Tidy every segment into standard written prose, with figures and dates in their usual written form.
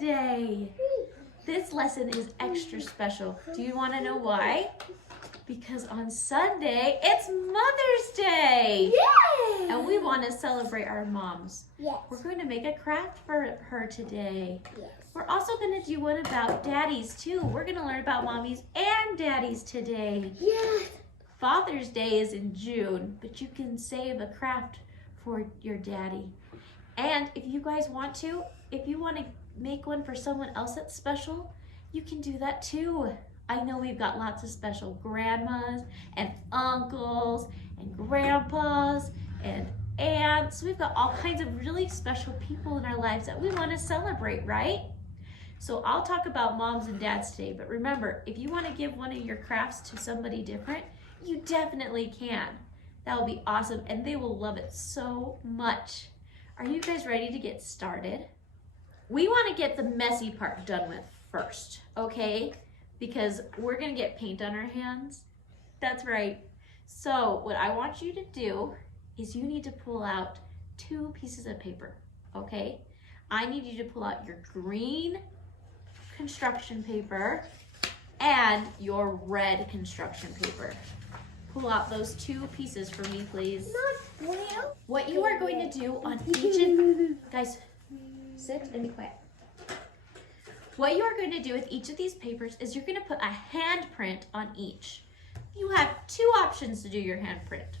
today. This lesson is extra special. Do you want to know why? Because on Sunday, it's Mother's Day. Yay! And we want to celebrate our moms. Yes. We're going to make a craft for her today. Yes. We're also going to do one about daddies too. We're going to learn about mommies and daddies today. Yes. Father's Day is in June, but you can save a craft for your daddy. And if you guys want to, if you want to make one for someone else that's special, you can do that too. I know we've got lots of special grandmas and uncles and grandpas and aunts. We've got all kinds of really special people in our lives that we want to celebrate, right? So I'll talk about moms and dads today, but remember, if you want to give one of your crafts to somebody different, you definitely can. That will be awesome, and they will love it so much. Are you guys ready to get started? We want to get the messy part done with first, okay? Because we're gonna get paint on our hands. That's right. So what I want you to do is you need to pull out 2 pieces of paper, okay? I need you to pull out your green construction paper and your red construction paper. Pull out those 2 pieces for me, please. Not blue. What you are going to do on each of, guys, sit and be quiet. What you are going to do with each of these papers is you're going to put a handprint on each. You have 2 options to do your handprint.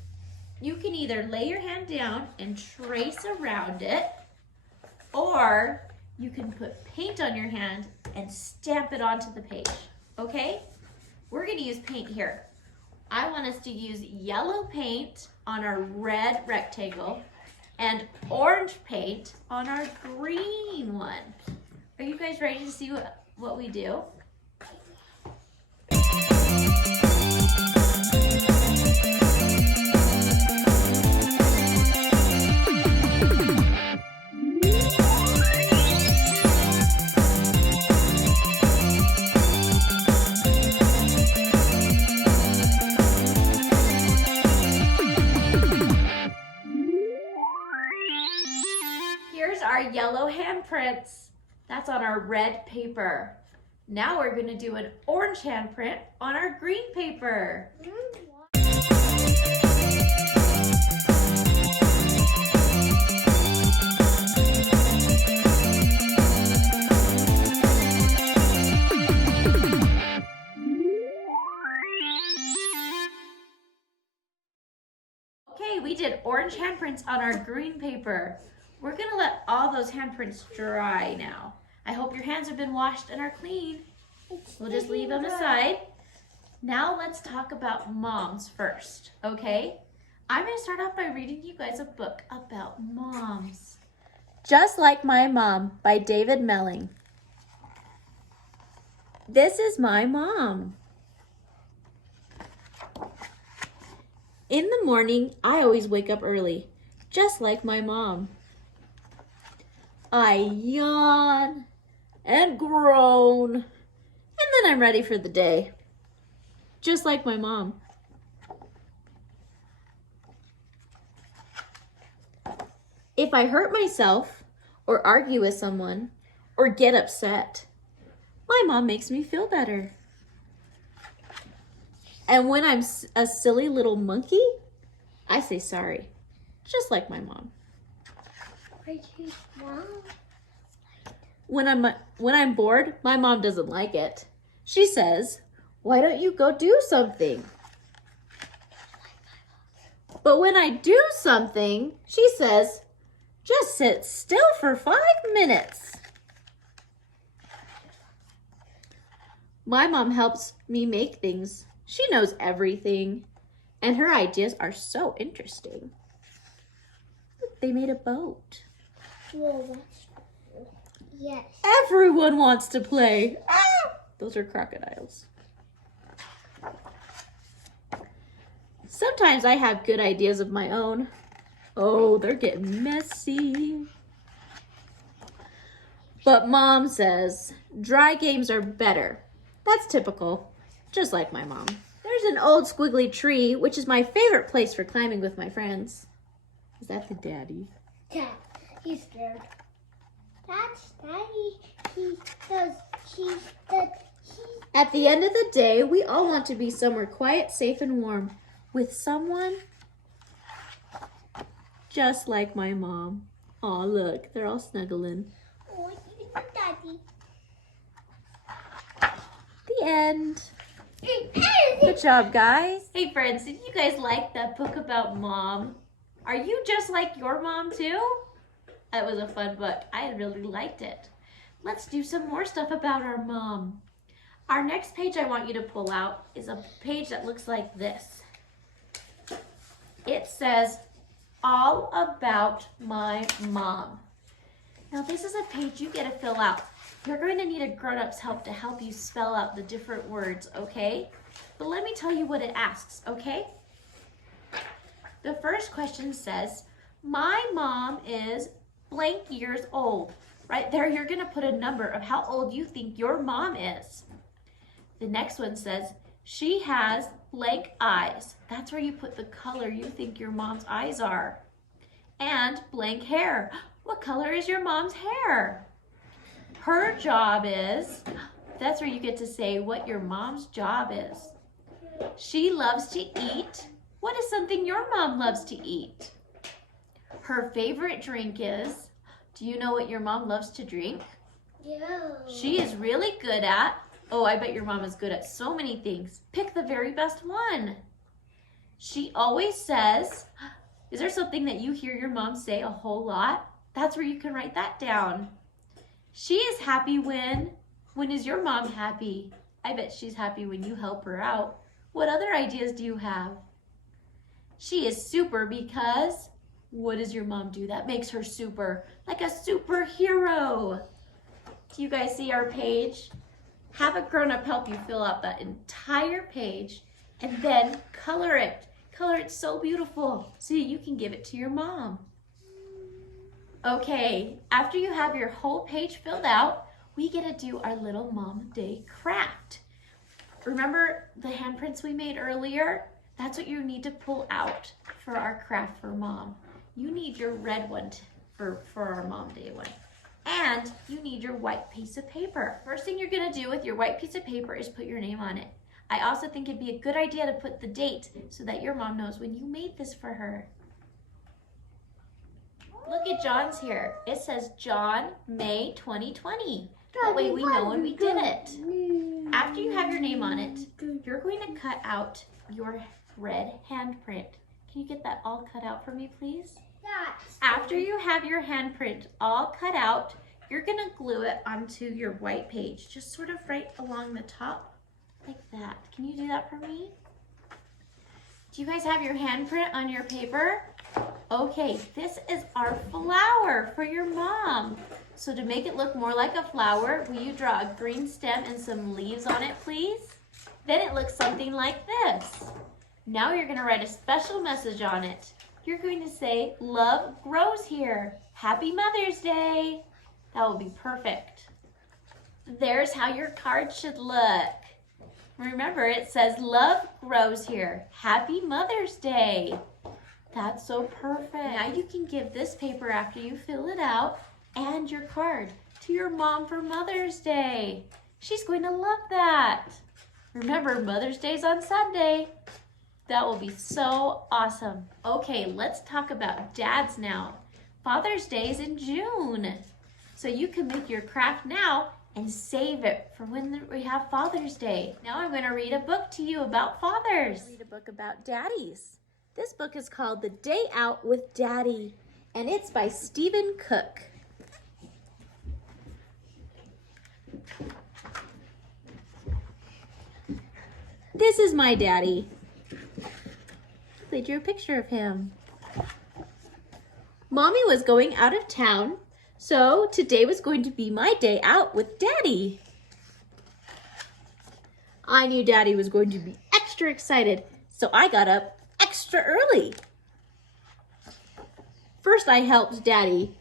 You can either lay your hand down and trace around it, or you can put paint on your hand and stamp it onto the page, okay? We're going to use paint here. I want us to use yellow paint on our red rectangle and orange paint on our green one. Are you guys ready to see what we do? Here's our yellow handprints. That's on our red paper. Now we're gonna do an orange handprint on our green paper. Okay, we did orange handprints on our green paper. We're gonna let all those handprints dry now. I hope your hands have been washed and are clean. We'll just leave them aside. Now let's talk about moms first, okay? I'm gonna start off by reading you guys a book about moms. Just Like My Mom by David Melling. This is my mom. In the morning, I always wake up early, just like my mom. I yawn and groan, and then I'm ready for the day, just like my mom. If I hurt myself or argue with someone or get upset, my mom makes me feel better. And when I'm a silly little monkey, I say sorry, just like my mom. When I'm bored, my mom doesn't like it. She says, "Why don't you go do something?" But when I do something, she says, "Just sit still for 5 minutes." My mom helps me make things. She knows everything, and her ideas are so interesting. Look, they made a boat. Whoa, that's cool. Yes. Everyone wants to play. Ah! Those are crocodiles. Sometimes I have good ideas of my own. Oh, they're getting messy. But Mom says dry games are better. That's typical, just like my mom. There's an old squiggly tree, which is my favorite place for climbing with my friends. Is that the daddy? Yeah, he's scared. That's Daddy. he does. She does. At the end of the day, we all want to be somewhere quiet, safe, and warm with someone just like my mom. Aw, look, they're all snuggling. Oh, even Daddy. The end. Good job, guys. Hey, friends, did you guys like that book about mom? Are you just like your mom, too? That was a fun book. I really liked it. Let's do some more stuff about our mom. Our next page I want you to pull out is a page that looks like this. It says, all about my mom. Now this is a page you get to fill out. You're going to need a grown-up's help to help you spell out the different words, okay? But let me tell you what it asks, okay? The first question says, my mom is blank years old. Right there, you're gonna put a number of how old you think your mom is. The next one says, she has blank eyes. That's where you put the color you think your mom's eyes are. And blank hair. What color is your mom's hair? Her job is, that's where you get to say what your mom's job is. She loves to eat. What is something your mom loves to eat? Her favorite drink is, do you know what your mom loves to drink? Yeah. She is really good at, oh, I bet your mom is good at so many things. Pick the very best one. She always says, is there something that you hear your mom say a whole lot? That's where you can write that down. She is happy when is your mom happy? I bet she's happy when you help her out. What other ideas do you have? She is super because, what does your mom do that makes her super? Like a superhero. Do you guys see our page? Have a grown-up help you fill out that entire page and then color it. Color it so beautiful so you can give it to your mom. Okay, after you have your whole page filled out, we get to do our little Mom Day craft. Remember the handprints we made earlier? That's what you need to pull out for our craft for mom. You need your red one for our Mom Day one. And you need your white piece of paper. First thing you're gonna do with your white piece of paper is put your name on it. I also think it'd be a good idea to put the date so that your mom knows when you made this for her. Look at John's here. It says John, May 2020. That way we know when we did it. After you have your name on it, you're going to cut out your red handprint. Can you get that all cut out for me, please? After you have your handprint all cut out, you're gonna glue it onto your white page, just sort of right along the top, like that. Can you do that for me? Do you guys have your handprint on your paper? Okay, this is our flower for your mom. So to make it look more like a flower, will you draw a green stem and some leaves on it, please? Then it looks something like this. Now you're gonna write a special message on it. You're going to say, love grows here. Happy Mother's Day. That will be perfect. There's how your card should look. Remember, it says, love grows here. Happy Mother's Day. That's so perfect. Now you can give this paper after you fill it out and your card to your mom for Mother's Day. She's going to love that. Remember, Mother's Day's on Sunday. That will be so awesome. Okay, let's talk about dads now. Father's Day is in June. So you can make your craft now and save it for when we have Father's Day. Now I'm going to read a book to you about fathers. Read a book about daddies. This book is called The Day Out with Daddy, and it's by Stephen Cook. This is my daddy. They drew a picture of him. Mommy was going out of town, so today was going to be my day out with Daddy. I knew Daddy was going to be extra excited, so I got up extra early. First, I helped Daddy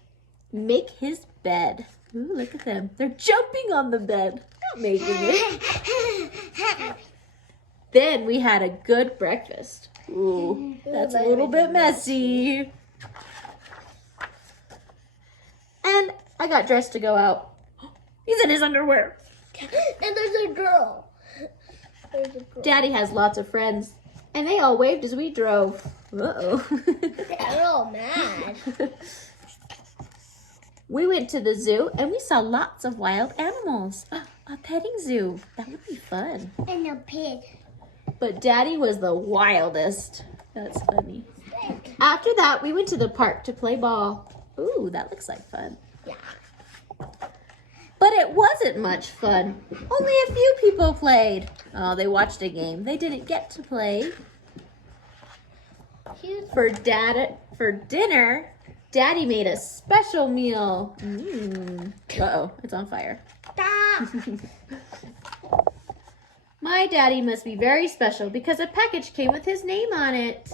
make his bed. Ooh, look at them. They're jumping on the bed, not making it. Then we had a good breakfast. Ooh, that's a little bit messy. And I got dressed to go out. He's in his underwear. And there's a girl. There's a girl. Daddy has lots of friends, and they all waved as we drove. Uh-oh. They're all mad. We went to the zoo, and we saw lots of wild animals. A petting zoo. That would be fun. And a pig. But Daddy was the wildest. That's funny. After that, we went to the park to play ball. Ooh, that looks like fun. Yeah. But it wasn't much fun. Only a few people played. Oh, they watched a game. They didn't get to play. For dinner, Daddy made a special meal. Uh-oh, it's on fire. Stop. My daddy must be very special because a package came with his name on it.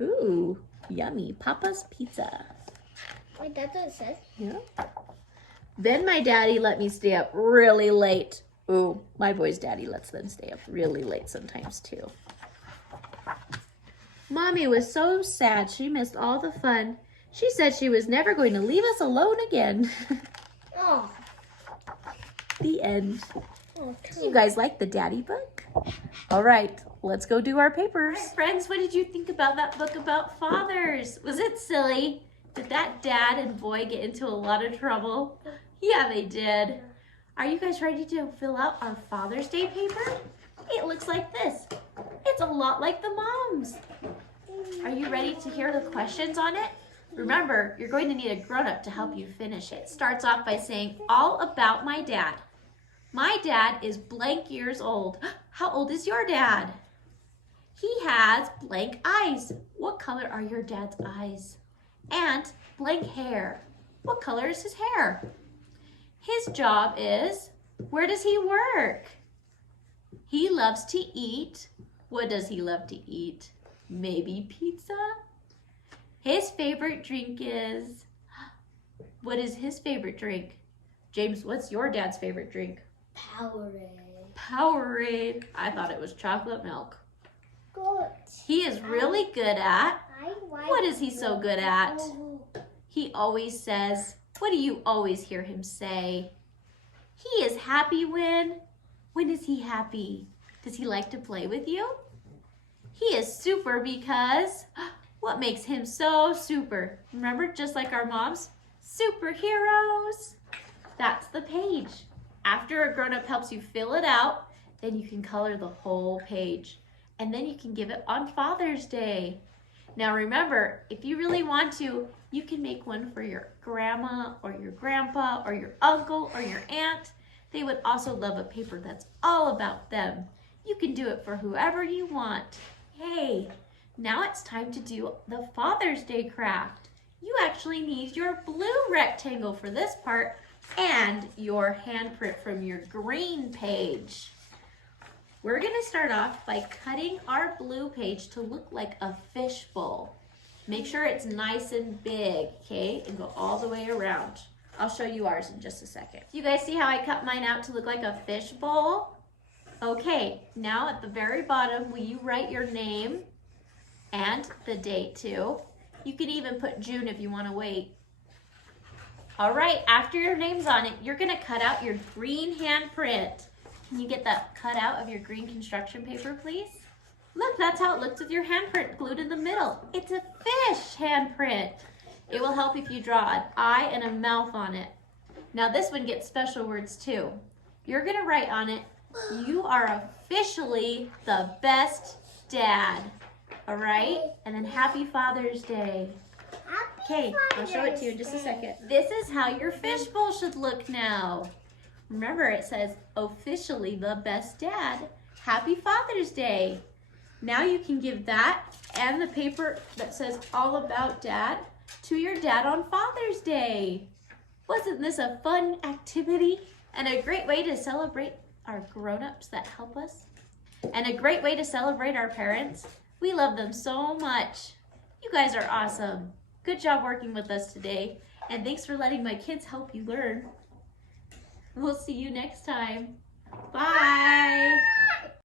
Ooh, yummy. Papa's Pizza. Wait, that's what it says? Yeah. Then my daddy let me stay up really late. Ooh, my boy's daddy lets them stay up really late sometimes too. Mommy was so sad she missed all the fun. She said she was never going to leave us alone again. Oh. The end. Oh, Did you guys like the daddy book? All right, let's go do our papers. Friends, what did you think about that book about fathers? Was it silly? Did that dad and boy get into a lot of trouble? Yeah, they did. Are you guys ready to fill out our Father's Day paper? It looks like this. It's a lot like the mom's. Are you ready to hear the questions on it? Remember, you're going to need a grown-up to help you finish it. Starts off by saying, all about my dad. My dad is blank years old. How old is your dad? He has blank eyes. What color are your dad's eyes? And blank hair. What color is his hair? His job is, where does he work? He loves to eat. What does he love to eat? Maybe pizza? His favorite drink is, what is his favorite drink? James, what's your dad's favorite drink? Powerade. Powerade. I thought it was chocolate milk. Good. He is really good at, what is he so good at? He always says, what do you always hear him say? He is happy when is he happy? Does he like to play with you? He is super because, what makes him so super? Remember, just like our moms, superheroes. That's the page. After a grown-up helps you fill it out, then you can color the whole page. And then you can give it on Father's Day. Now remember, if you really want to, you can make one for your grandma or your grandpa or your uncle or your aunt. They would also love a paper that's all about them. You can do it for whoever you want. Hey, now it's time to do the Father's Day craft. You actually need your blue rectangle for this part and your handprint from your green page. We're gonna start off by cutting our blue page to look like a fishbowl. Make sure it's nice and big, okay? And go all the way around. I'll show you ours in just a second. You guys see how I cut mine out to look like a fishbowl? Okay, now at the very bottom, will you write your name and the date too? You can even put June if you wanna wait. All right, after your name's on it, you're gonna cut out your green handprint. Can you get that cut out of your green construction paper, please? Look, that's how it looks with your handprint glued in the middle. It's a fish handprint. It will help if you draw an eye and a mouth on it. Now this one gets special words too. You're gonna write on it, you are officially the best dad. All right? And then happy Father's Day. Okay, I'll show it to you in just a second. This is how your fishbowl should look now. Remember, it says, officially the best dad. Happy Father's Day. Now you can give that and the paper that says all about dad to your dad on Father's Day. Wasn't this a fun activity? And a great way to celebrate our grown-ups that help us? And a great way to celebrate our parents? We love them so much. You guys are awesome. Good job working with us today. And thanks for letting my kids help you learn. We'll see you next time. Bye.